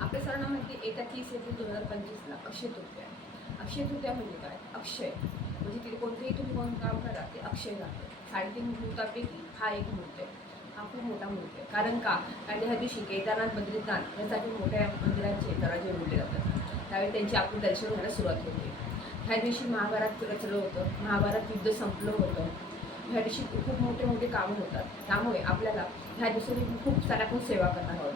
आपल्या सरांना माहिती येत्या तीस एप्रिल दोन हजार पंचवीसला अक्षय तृतीया आहे. अक्षय तृतीया म्हणजे काय? अक्षय. म्हणजे तिथे कोणतेही तुम्ही कोण काम करा ते अक्षय जातं. साडेतीन मुहूर्तापैकी हा एक मुहूर्त आहे. हा खूप मोठा मुहूर्त आहे. कारण का? कारण ह्या दिवशी केदारनाथ बद्रीनाथ यासाठी मोठ्या मंदिरांचे दरवाजे उघडले जातात. त्यावेळी त्यांची आपली दर्शन व्हायला सुरुवात होते. ह्या दिवशी महाभारत रचलं होतं. महाभारत युद्ध संपलं होतं. ह्या दिवशी खूप मोठे मोठे कामं होतात. त्यामुळे आपल्याला ह्या दिवशी खूप साऱ्या खूप सेवा करणार आहोत.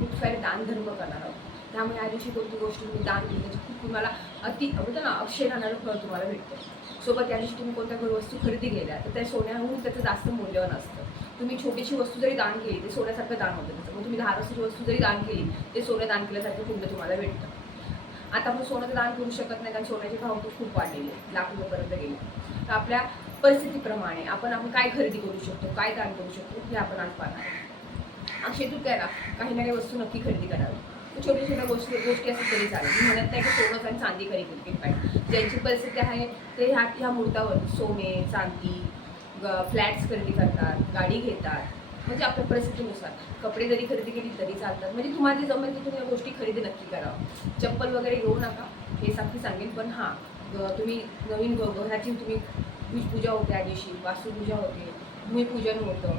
खूप सारे दानधर्म करणार आहोत. त्यामुळे या दिवशी कोणती गोष्ट तुम्ही दान केली त्याची खूप तुम्हाला अति म्हणजे ना अक्षय राहणारं फळ तुम्हाला भेटतं. सोबत या दिवशी तुम्ही कोणत्या वस्तू खरेदी केल्या तर त्या सोन्याहून त्याचं जास्त मूल्यवान असतं. तुम्ही छोटीशी वस्तू जरी दान केली ते सोन्यासारखं दान होतं त्याचं. मग तुम्ही दहा वस्तू जरी दान केली ते सोनं दान केल्यासारखं पुण्य तुम्हाला भेटतं. आता आपण सोनं तर दान करू शकत नाही कारण सोन्याचे भाव तर खूप वाढलेले आहेत, लाख रुपयापर्यंत गेले. तर आपल्या परिस्थितीप्रमाणे आपण आपण काय खरेदी करू शकतो काय दान करू शकतो हे आपण आज पाहणार आहोत. तू करा. काही ना काही वस्तू नक्की खरेदी करावी. छोट्या छोट्या गोष्टी गोष्टी असं तरी चालेल. मी म्हणत नाही की सोनं आणि चांदी खरेदी केली पाहिजे. ज्यांची परिस्थिती आहे ते ह्या ह्या मुहूर्तावर सोने चांदी फ्लॅट्स खरेदी करतात गाडी घेतात. म्हणजे आपल्या परिस्थितीनुसार. कपडे जरी खरेदी केली तरी चालतात. म्हणजे तुम्हाला जे जमेल ते तुम्ही या गोष्टी खरेदी नक्की करावं. चप्पल वगैरे घेऊ नका. हे सारखी सांगेन पण हां ग- तुम्ही नवीन घराची तुम्ही पूजा होते त्या दिवशी वास्तुपूजा होते भूमिपूजन होतं.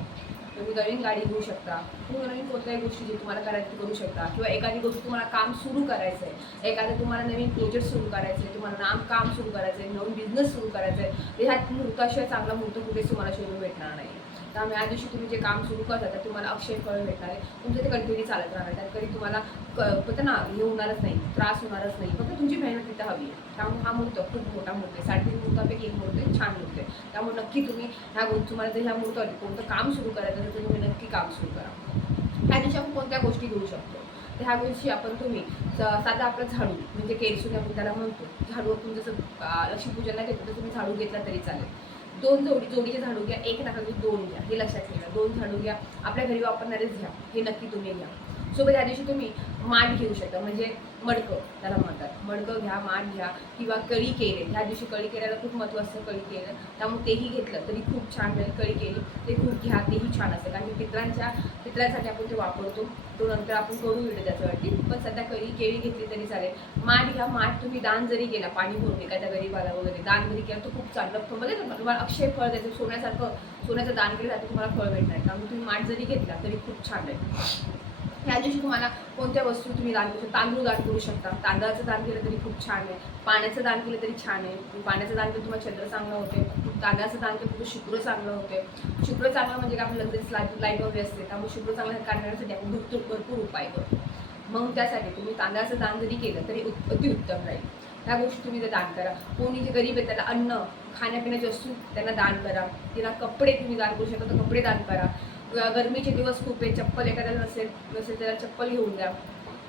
तुम्ही नवीन गाडी घेऊ शकता. तुम्ही नवीन कोणत्याही गोष्टी जे तुम्हाला करायची करू शकता. किंवा एखादी गोष्ट तुम्हाला काम सुरू करायचं आहे एखादं तुम्हाला नवीन प्रोजेक्ट सुरू करायचं आहे तुम्हाला नाम काम सुरू करायचं आहे नवीन बिझनेस सुरू करायचं आहे तर ह्या मुहूर्ताशिवाय चांगला मुहूर्त कुठेच तुम्हाला शोधून भेटणार नाही. त्यामुळे या दिवशी तुम्ही जे काम सुरू करता तर तुम्हाला अक्षय फळ भेटणार आहे. तुमचं ते कंटिन्यू चालत राहणार त्यात कधी तुम्हाला क फक्त ना हे होणारच नाही त्रास होणारच नाही. फक्त तुमची मेहनत तिथं हवी आहे. त्यामुळे हा मुहूर्त खूप मोठा मुहूर्त आहे. साडेतीन मुहूर्तापैकी एक मुहूर्त आहे. छान मुहूर्त आहे. त्यामुळे नक्की तुम्ही ह्या गोष्टी तुम्हाला जर ह्या मुहूर्तावर कोणतं काम सुरू करायचं तर तुम्ही नक्की काम सुरू करा. ह्या दिवशी आपण कोणत्या गोष्टी घेऊ शकतो? तर ह्या दिवशी आपण तुम्ही साधा आपलं झाडू म्हणजे केरसून आपण त्याला म्हणतो. झाडू आपण जसं लक्ष्मीपूजनला घेतो तर तुम्ही झाडू घेतला तरी चालेल. दोन जोडी जोडीचे झाडू घ्या एक नका घेऊ दोन घ्या हे लक्षात ठेवा. दोन झाडू घ्या आपल्या घरी वापरणारेच घ्या हे नक्की तुम्ही घ्या. सोबत या दिवशी तुम्ही माठ घेऊ शकता म्हणजे मडकं त्याला म्हणतात. मडकं घ्या माठ घ्या किंवा कळी केले ह्या दिवशी कळी केल्याला खूप महत्त्व असतं कळी केलं त्यामुळे तेही घेतलं तरी खूप छान राहील कळी केली ते खूप घ्या तेही छान असतं. कारण की पित्रांच्या पित्रांसाठी आपण ते वापरतो. तो नंतर आपण करू येतो त्याच्यावरती पण सध्या कळी केळी घेतली तरी चालेल. माठ घ्या माठ तुम्ही दान जरी केला पाणी भरून एखाद्या गरीबाला वगैरे दान जरी केलं तर खूप चांगलं म्हणजे तुम्हाला अक्षय फळ द्यायचं सोन्यासारखं सोन्याचं दान केलं तर तुम्हाला फळ भेटणार. त्यामुळे तुम्ही माठ जरी घेतला तरी खूप छान राहील ह्या दिवशी तुम्हाला कोणत्या वस्तू तुम्ही दान करू शकता? तांदूळ दान करू शकता. तांदळाचं दान केलं तरी खूप छान आहे. पाण्याचं दान केलं तरी छान आहे. पाण्याचं दान केलं तुम्हाला चंद्र चांगलं होते. तांदळाचं दान केलं तुमचं शुक्र चांगलं होते. शुक्र चांगलं म्हणजे काय आपण लगेच लाइट लाइट वगैरे असते. त्यामुळे शुक्र चांगलं करण्यासाठी आपण भरपूर भरपूर उपाय करतो. मग त्यासाठी तुम्ही तांदळाचं दान जरी केलं तरी उत- अतिउत्तम राहील. ह्या गोष्टी तुम्ही ते दान करा. कोणी जे गरीब आहे त्याला अन्न खाण्यापिण्याची वस्तू त्यांना दान करा. तिला कपडे तुम्ही दान करू शकता. तर कपडे दान करा. गरमीचे दिवस खूप आहे चप्पल एखाद्याला नसेल नसेल त्याला चप्पल घेऊन द्या.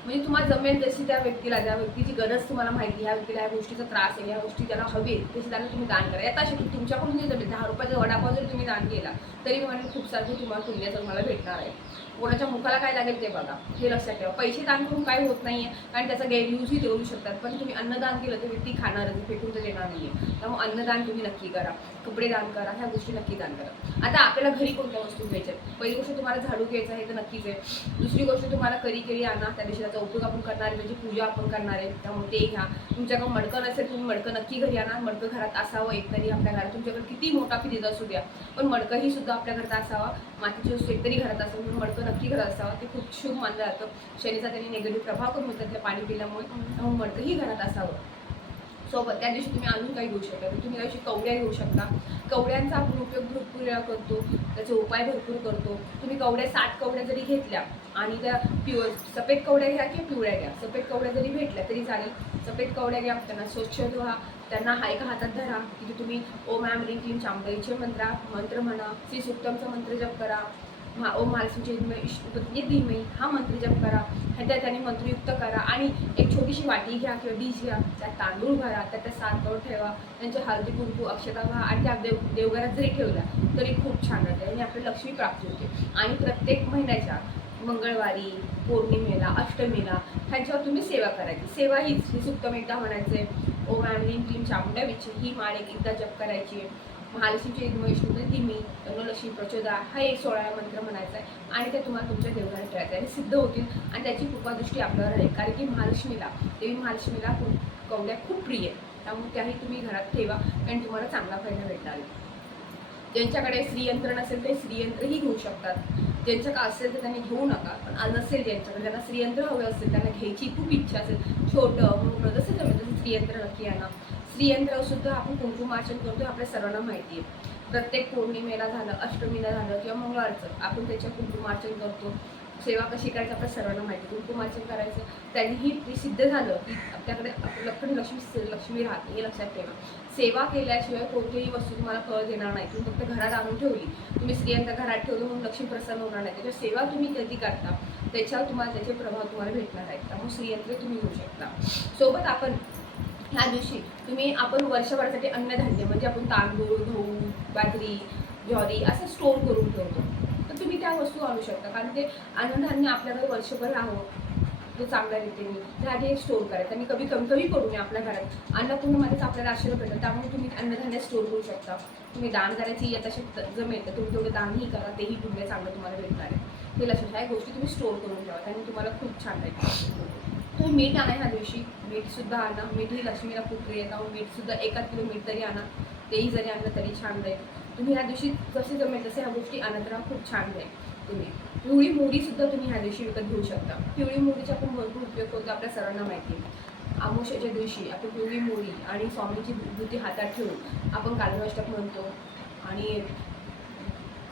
म्हणजे तुम्हाला जमेल जशी त्या व्यक्तीला त्या व्यक्तीची गरज तुम्हाला माहिती ह्या व्यक्तीला ह्या गोष्टीचा त्रास आहे ह्या गोष्टी त्याला हवी तशी त्यांना तुम्ही दान करा. येता शक्य तुमच्याकडून जे म्हणजे जमेल. दहा रुपयाचा वडापाव जरी तुम्ही दान केला तरी मी खूप सारखं तुम्हाला पुण्याचं तुम्हाला भेटणार आहे. कोणाच्या मुखाला काय लागेल ते बघा. हे लक्षात ठेवा. पैसे दान करून काय होत नाहीये कारण त्याचा गैरयूजही देऊ शकतात. पण तुम्ही अन्नदान केलं तर व्यक्ती खाणार फेकून तर देणार नाहीये. त्यामुळे अन्नदान तुम्ही नक्की करा. कपडे दान करा. ह्या गोष्टी नक्की दान करा. आता आपल्याला घरी कोणत्या वस्तू घ्यायच्या पहिली गोष्ट तुम्हाला झाडू घ्यायचा आहे तर नक्कीच आहे. दुसरी गोष्ट तुम्हाला करी केळी आणा. त्या दिवशी त्याचा उपयोग आपण करणार आहे. त्याची पूजा आपण करणार आहे. त्यामुळे ते घ्या. तुमच्याकडे मडकं नसेल तुम्ही मडकं नक्की घरी आणा. मडकं घरात असावं एक तरी आपल्या घरात. तुमच्याकडे किती मोठा फ्रीज असू द्या. पण मडकंही सुद्धा आपल्या घरात असावा. मातीची वस्तू एकतरी घरात असावं. म्हणून मडकं नक्की घरात असावं. ते खूप शुभ मानलं जातं. शनीचा त्यांनी निगेटिव्ह प्रभाव करून होतात त्या पाणी पिल्यामुळे. त्यामुळे मडकंही घरात असावं. सोबत त्या दिवशी तुम्ही अजून काही घेऊ शकता. तुम्ही त्या दिवशी कवड्या घेऊ शकता. कवड्यांचा आपण उपयोग भरपूर वेळा करतो. त्याचे उपाय भरपूर करतो. तुम्ही कवड्या सात कवड्या जरी घेतल्या आणि त्या पिव सफेद कवड्या घ्या किंवा पिवळ्या घ्या. सफेद कवड्या जरी भेटल्या तरी चालेल. सफेद कवड्या घ्या त्यांना स्वच्छ धुवा त्यांना हा एका हातात धरा. तिथे तुम्ही ओम ॲम रिंग क्लीम चांबईचे मंत्रा मंत्र म्हणा श्री सुक्तमचा मंत्र जप करा. मा ओम महालक्ष्मीचे पत्नी धीमई हा मंत्र जप करा ह्या त्याने मंत्रयुक्त करा आणि एक छोटीशी वाटी घ्या किंवा डिश घ्या त्यात तांदूळ भरा त्यात त्या सात ठेवा त्यांचे हळदी कुंकू अक्षता व्हा आणि त्या देव देवघरात जरी ठेवल्या तरी खूप छान राहते आणि आपली लक्ष्मी प्राप्त होते. आणि प्रत्येक महिन्याच्या मंगळवारी पौर्णिमेला अष्टमीला ह्यांच्यावर तुम्ही सेवा करायची. सेवा हीच ही सुक्तम एकदा म्हणायचे. ओम ॲम ह्रीम क्लीम चामुंडा विचे ही माळ एक एकदा जप करायची. महालक्ष्मीची एक वैष्णवी दिमी तनो लक्ष्मी प्रचोदा हा एक सोळा मंत्र म्हणायचा आहे. आणि ते तुम्हाला तुमच्या देवघरात ठेवायचं आहे. आणि सिद्ध होतील. आणि त्याची कृपादृष्टी आपल्यावर राहील कारण की महालक्ष्मीला देवी महालक्ष्मीला खूप कवड्या खूप प्रिय आहे त्यामुळे त्याही तुम्ही घरात ठेवा. कारण तुम्हाला चांगला फायदा भेटणार आहे. ज्यांच्याकडे स्त्रीयंत्र नसेल ते स्त्रीयंत्रही घेऊ शकतात. ज्यांचं का असेल तर त्यांनी घेऊ नका. पण नसेल ज्यांच्याकडे त्यांना स्त्रीयंत्र हवे असेल त्यांना घ्यायची खूप इच्छा असेल. छोटं मोठं जसं जमेल तसं स्त्रीयंत्र नक्की आणा. श्रीयंत्र सुद्धा आपण कुंकुमार्चन करतो आपल्या सर्वांना माहिती आहे. प्रत्येक पौर्णिमेला झालं अष्टमीला झालं किंवा मंगळवारचं आपण त्याच्या कुंकुमार्चन करतो. सेवा कशी करायची आपल्या सर्वांना माहिती आहे. कुंकुमार्चन करायचं त्यांनीही प्रसिद्ध सिद्ध झालं की आपल्याकडे लखन लक्ष्मी लक्ष्मी राहते हे लक्षात ठेवा. सेवा केल्याशिवाय कोणतीही वस्तू तुम्हाला कळ देणार नाही. तुम्ही फक्त घरात आणून ठेवली. तुम्ही स्त्रियांचा घरात ठेवलं म्हणून लक्ष्मी प्रसन्न होणार नाही. त्याच्यावर सेवा तुम्ही कधी करता त्याच्यावर तुम्हाला त्याचे प्रभाव तुम्हाला भेटणार आहेत. त्यामुळे स्त्रियंत्र तुम्ही होऊ शकता. सोबत आपण ह्या दिवशी तुम्ही आपण वर्षभरासाठी अन्नधान्य म्हणजे आपण तांदूळ गहू बाजरी ज्वारी असं स्टोर करून ठेवतो. तर तुम्ही त्या वस्तू आणू शकता. कारण ते अन्नधान्य आपल्याकडे वर्षभर राहावं तो चांगल्या रीतीने त्याआधी स्टोर करायचं. आणि कमी कमी कमी करू नये आपल्या घरात. अन्नपूर्णमध्येच आपल्याला आशीर्वाद भेटतो. त्यामुळे तुम्ही अन्नधान्य स्टोर करू शकता. तुम्ही दान करायची यथाशक्त जमेल तर तुम्ही तेवढं दानही करा. तेही पुढे चांगलं तुम्हाला भेटणार आहे. ते लक्षात ह्या गोष्टी तुम्ही स्टोर करून ठेवा. त्याने तुम्हाला खूप छान राहील तुम्ही मीठ आणा ह्या दिवशी मीठसुद्धा आणा. मीठ ही लक्ष्मीला खूप प्रिय आहे. मीठसुद्धा एका किलो मीठ तरी आणा. तेही जरी आणलं तरी छान राहील तुम्ही ह्या दिवशी जसे जमेल तसे ह्या गोष्टी आणत राहा. खूप छान राहील तुम्ही. पिवळी मोहरीसुद्धा तुम्ही ह्या दिवशी विकत घेऊ शकता. पिवळी मोहरीचा आपण भरपूर उपयोग करतो आपल्या सर्वांना माहिती आहे. आमोशाच्या दिवशी आपण पिवळी मोहरी आणि स्वामीची भूती हातात ठेवून आपण कालवाष्टक म्हणतो. आणि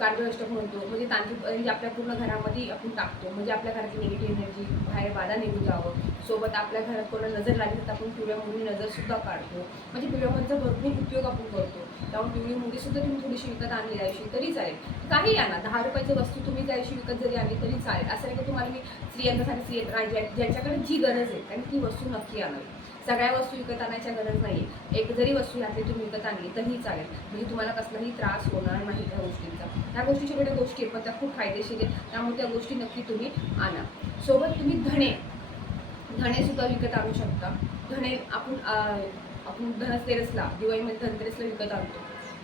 कार्बोअष्टक म्हणतो म्हणजे तांत्रिक म्हणजे आपल्या पूर्ण घरामध्ये आपण टाकतो. म्हणजे आपल्या घरातली निगेटिव्ह एनर्जी बाहेर बाधा निघून जावं. सोबत आपल्या घरात कोणा नजर लागली तर आपण पिवळ्यामुळे नजरसुद्धा काढतो. म्हणजे पिवळ्या भरपूर उपयोग आपण करतो. त्यामुळे पिवळी मुलीसुद्धा तुम्ही थोडीशी विकत आणली जायची तरी चालेल. काही आणा दहा रुपयाची वस्तू तुम्ही त्याशी विकत जरी आणली तरी चालेल. असं नाही की तुम्हाला मी स्त्रियांसाठी स्त्रियंत्र ज्यांच्याकडे जी गरज आहे कारण ती वस्तू नक्की आणावी. सगळ्या वस्तू विकत आणायच्या गरज नाही एक जरी वस्तू यातली तुम्ही विकत आणली तरी चालेल. म्हणजे तुम्हाला कसलाही त्रास होणार नाही त्या गोष्टींचा. त्या गोष्टी छोट्या गोष्टी आहेत पण त्या खूप फायदेशीर आहेत. त्यामुळे त्या गोष्टी नक्की तुम्ही आणा. सोबत तुम्ही धणे. धणेसुद्धा विकत आणू शकता. धणे आपण आपण धनतेरसला दिवाळीमध्ये धनतेरसला विकत आणतो.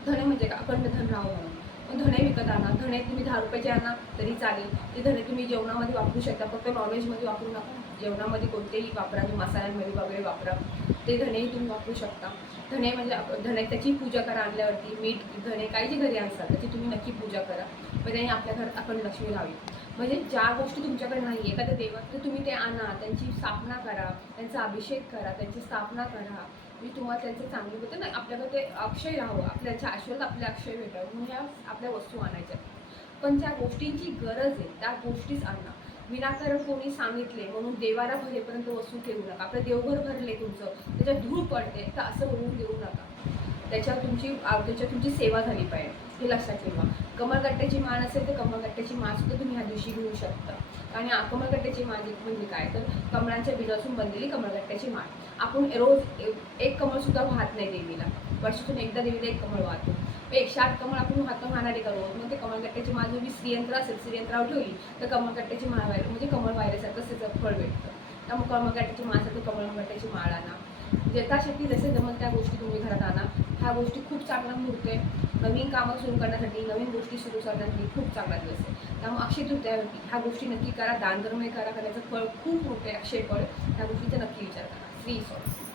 धणे म्हणजे का अखंड धन राहू म्हणून. धणे विकत आणा. धणे तुम्ही दहा रुपयाचे आणा तरी चालेल. ते धणे तुम्ही जेवणामध्ये वापरू शकता. फक्त नॉनव्हेजमध्ये वापरू नका. जेवणामध्ये कोणतेही वापरा तुम्ही मसाल्यांमध्ये वगैरे वापरा. ते धणेही तुम्ही वापरू शकता. धणे म्हणजे धणे त्याची पूजा करा आणल्यावरती. मीठ धणे काही जे घरी असतात त्याची तुम्ही नक्की पूजा करा. म्हणजे त्याने आपल्या घरात आपण लक्ष्मी लावी. म्हणजे ज्या गोष्टी तुमच्याकडे नाही एखाद्या देवात तर तुम्ही ते आणा. त्यांची स्थापना करा. त्यांचा अभिषेक करा. त्यांची स्थापना करा. मी तुम्हाला त्यांचं चांगलं होतं ना आपल्याकडे ते अक्षय राहावं आपल्याच्या आशीर्वाद आपल्या अक्षय भेटावं म्हणून ह्या आपल्या वस्तू आणायच्या. पण ज्या गोष्टींची गरज आहे त्या गोष्टीच आणा. विनाकारण कोणी सांगितले म्हणून देवारा भरेपर्यंत वस्तू ठेवू नका. आपलं देवघर भरले तुमचं त्याच्यात धूळ पडते तर असं होऊन देऊ नका. त्याच्यावर तुमची त्याच्यावर तुमची सेवा झाली पाहिजे हे लक्षात ठेवा. कमळगट्ट्याची माळ असेल तर कमळगट्ट्याची मान सुद्धा तुम्ही ह्या दिवशी घेऊ शकता. आणि आ- मान माळ म्हणजे काय? तर कमळांच्या बीजातून बनलेली कमळगट्ट्याची माळ आपण रोज एक कमळ सुद्धा वाहत नाही देवीला. वर्षातून एकदा देवीला एक कमळ वाहतो. मग एकशे आठ कमळ आपण वाहतो वाहणारे करू. मग ते कमळगट्ट्याची मान जर मी श्रीयंत्र असेल श्रीयंत्रावर ठेवली तर कमरगट्ट्याची माळ व्हायला म्हणजे कमळ व्हायल्यासारखं त्याचं फळ भेटतं. त्यामुळे कमळकट्ट्याची मान असेल तर कमळगट्ट्याची माळ आणा. यथाशक्ती जसे जमल त्या गोष्टी तुम्ही घरात आणा. ह्या गोष्टी खूप चांगला मुहूर्त आहे नवीन कामं सुरू करण्यासाठी नवीन गोष्टी सुरू करण्यासाठी खूप चांगला दिवस आहे. त्यामुळे अक्षय तृतीयावरती ह्या गोष्टी नक्की करा. दानधर्मही करा त्याचं फळ खूप मोठं आहे. अक्षय फळ ह्या गोष्टीचा नक्की विचार करा. Free sorry